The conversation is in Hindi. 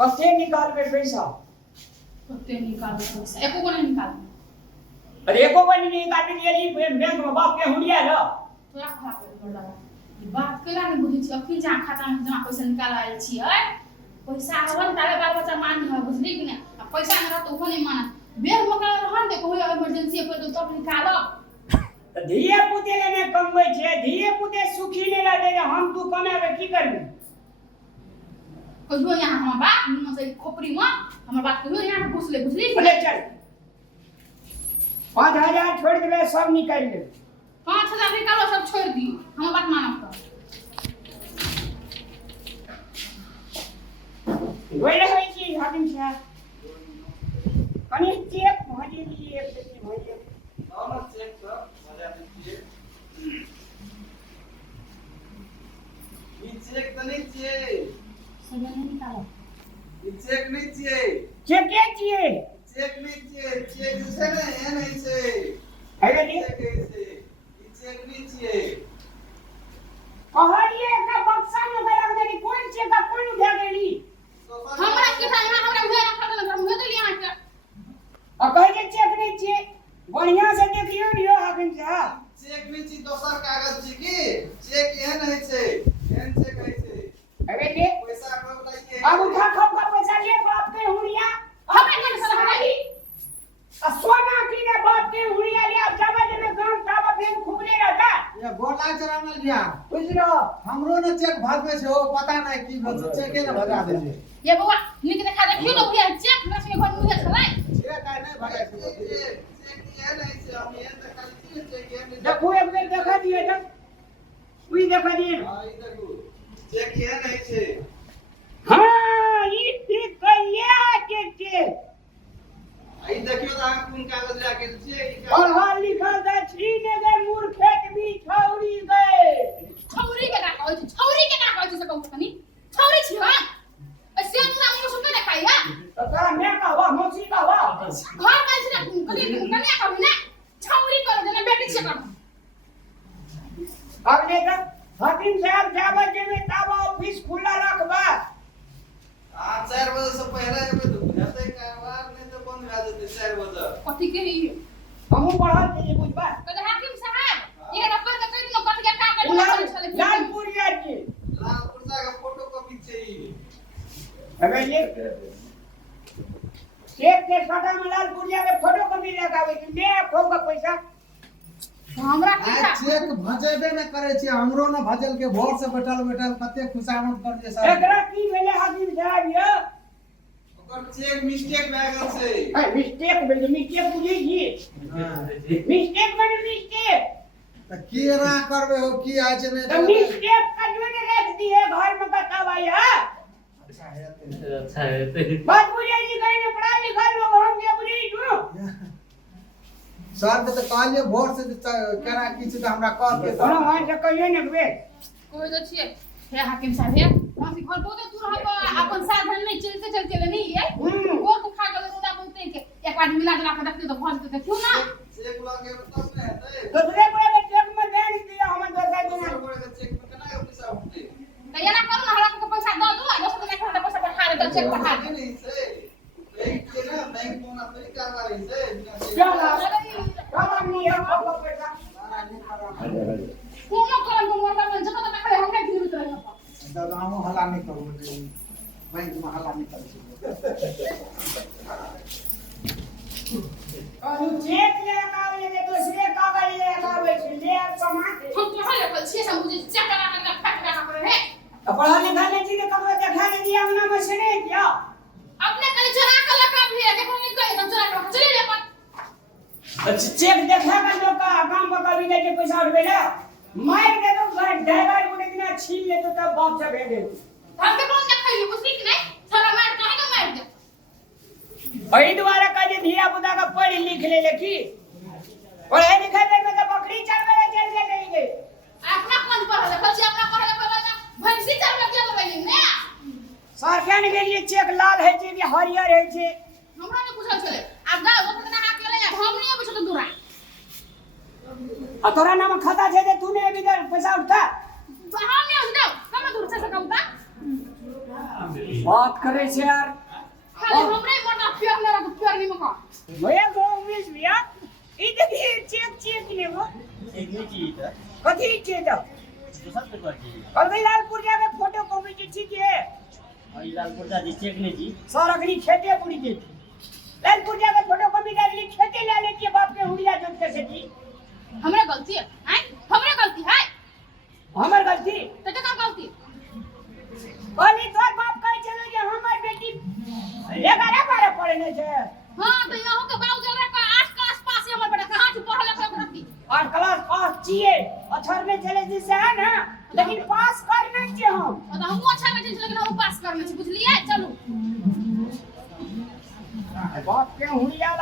कते निकालबे पैसा? कते निकालबे पैसा? एको को नहीं निकालबे। अरे एको को नहीं निकालबे गेली बैंक में बाप के हुड़िया ल। तोरा खराब कर पड़ला। ई बात केला नहीं बुझी छी अखनी जा खाता में जमा पैसा निकाल आइल छी पैसा आवन तारे बाल बच्चा मानी है बुझली कि नहीं? अब पैसा न रहत ओहो नहीं मानत। बैंक में का रहन दे कोई इमरजेंसी पे तो तब निकालब। धिये पुते ने कमबै छे, धिये पुते सुखी ने रहते हम तू कमाबे की करबे? कहियो यहाँ हमर बात निमन से खोपड़ी में हमर बात कहियो यहाँ घुस ले बुझली? अरे चल 5000 छोड़ देबे सब निकाल ले। 5000 निकालो सब छोड़ दी हमर बात मानब तो। गोइले होई छी हाकिम साहब। कनी चेक भजे दी एक बेटी भजे। आओ ना चेक कर मजा दीजिए। ये चेक तो नहीं चाहिए। सब नहीं निकालो। ये चेक नहीं चाहिए। चेक के चाहिए? चेक नहीं चाहिए। चेक से ना ये नहीं चाहिए। अरे नहीं चेक ऐसे। ये चेक नहीं चाहिए। कहलिए का बक्सा में गरम देनी कौन चेक का कौन उठा गेली? हमरा के था यहाँ हमरा उहे रखा लग मुहे तो लिया के। आ कहे जे चेक नहीं चाहिए बढ़िया से देखियो लियो हाकिम साहब। चेक नहीं चाहिए दोसर कागज छी की? चेक ये नहीं चाहिए। एन चेक ऐसे। अरे ले पैसा कब लाइए? अब उठा खाओ का पैसा ले बाप के हुड़िया। हमें नहीं सलाही। आ सोना की ने बाप के हुड़िया ले अब जावा जे गांव तावा बैंक खुबले रहता। ये गोला चरावल गया बुझलो हमरो ने चेक भागवे छे ओ पता नहीं की भेल चेके ने भगा दे छे ये बउआ निक देखा देखियो तो भैया चेक नस में घर मुहे खलाई। चेक का नहीं भगा छे चेक ये नहीं चाहिए। हम ये तो खाली चेक ये नहीं। देखो एक बेर देखा दिए तो उई देखा दिए। हां ये देखो। चेक ये नहीं चाहिए। हां ई ठीक कहिया के आई देखियो तो आप कौन कागज लाके दीजिए। पढ़ा लिखल द छीने गए मूर्खेत भी छौरी गए। छौरी के का कहै छी? छौरी के का कहै छी से कहू तनी? छौरी छी हां। ऐसे हमरा मुंह सुन के देखाई हां। तका मैं कहवा मौसी कहवा घर में से कनी कन्या कहू ना। छौरी कर देना बेटी से कर। अब ले का हाकिम साहब जावा जे में तावा ऑफिस खुला रखबा। 4 बजे से पहले में तो जाते कारोबार नहीं तो बंद हो जाते 4 बजे। कथि के ही हमहु पढ़ा दे बुझबा। कहले हाकिम साहब ये नंबर के कहि दिनो कथि के का कर लालपुरिया जी लालपुर का फोटो कॉपी चाहिए। अबे ले चेक के सटा में लालपुरिया के फोटो कॉपी लगावे कि ले खोगा पैसा। हमरा की आ था चेक भजेबे न करे छे हमरो न भजल के भोर से बैठल कते खुशामद कर जे सब एकरा की भेले हाकिम साहब ये? ओकर चेक मिस्टेक भए गेल छै। ए मिस्टेक भेले मिस्टेक बुझी जी। हां मिस्टेक माने मिस्टेक। त केना करबे हो की आइ छे तो मिस्टेक कजवे ने रख दिए घर में बतावा या। अच्छा है बात बुझे जी कहीं पढ़ा लिखा लोग हम के बुझी तू। सर के त कहलिए भोर से केना की छै त हमरा कह के कोनो वहां से कहियो ने बे। कोई तो छे हे हाकिम साहब हे वहां से घर बहुत दूर है अपन साधन नहीं चलते नहीं है वो तो खा गले रोदा बोलते के एक आदमी मिला जला के रखते तो भज के क्यों ना चेक लगे तब ने हेतै। दूसरे को के चेक में दे दिया हम दोसर दिन। दूसरा बोले के चेक में केना के पैसा उठते? तो ये ना करू ना हमरा को पैसा दो दो दोसर दिन का पैसा पठा दे तो चेक पठा दे नहीं से बैंक के ना बैंक में ना तरीका वाली से बिना चेक। चल बाबा नहीं है अब पैसा। कोनो करन को मोटा में जब तक खड़े हमने फिर उतर रहे दादा हम हल्ला नहीं करू बैंक में हल्ला नहीं करे छे और चेक ले आवे ले दूसरे कागज ले आवे ले सामान। हम तो हले कल छे सब मुझे चेक करा के फट करा करे है पढ़ा लिखा ने जी के कब देखा ने दिया हमने मशीने क्या अपने कल चोरा के लगा भी है देखो नहीं कहे तो चोरा के चले ले अपन अच्छा चेक देखा कर दो का काम का भी लेके पैसा उठबे ना मार दे तो ड्राइवर बोले कि ना छीन ले तो तब बाप से भेज दे। हम के कौन देखाई बुझली कि नहीं सारा मार काहे का मार दे वही द्वारा का जे धिया पुता का पढ़ लिख ले लेखी पढ़े लिखे में तो बकरी चरवे चल के नहीं गए। अपना कौन पढ़ा ले बच्चे अपना पढ़ा ले भैंसी चल के चल गई ने सरकार के लिए चेक लाल है जे कि हरियर है जे हमरा ने पूछल छले अब जा वो तो नहा के ले जा हम नहीं पूछो तो दूरा आ तोरा नाम खाता छे जे तूने इधर पैसा उठा हम नहीं उठा कम दूर से सकौता बात करे से यार खाली हमरे मोटा फेर ले रहा फेर नहीं मका भैया गो उमेश भैया ई देखिए चेक ले वो एक नहीं चाहिए था कथी चेक दो दूसरा पेपर चाहिए अभी लालपुर जाके फोटो कॉपी की ठीक है और लालपुर का जी चेक नहीं जी सर अगली खेते पूरी के लालपुर जाके फोटो कॉपी डाली खेते ले लेती है बाप के हुड़िया जोत के खेती हमरा गलती है हैं हमरा गलती है हमर गलती तो का गलती कहली तोर बाप कहे चलो जे हमर बेटी 11-12 पढ़े नहीं छे हां तो यहां के बाबू जरा का 8 क्लास पास हमर बेटा कहां से पढ़ल करती और क्लास पास चाहिए अथर में चले जैसे है ना लेकिन पास करना चाहिए हम तो हमहु अच्छा में लेकिन हम पास करना छै बुझलिए चलू बाप के हुड़िया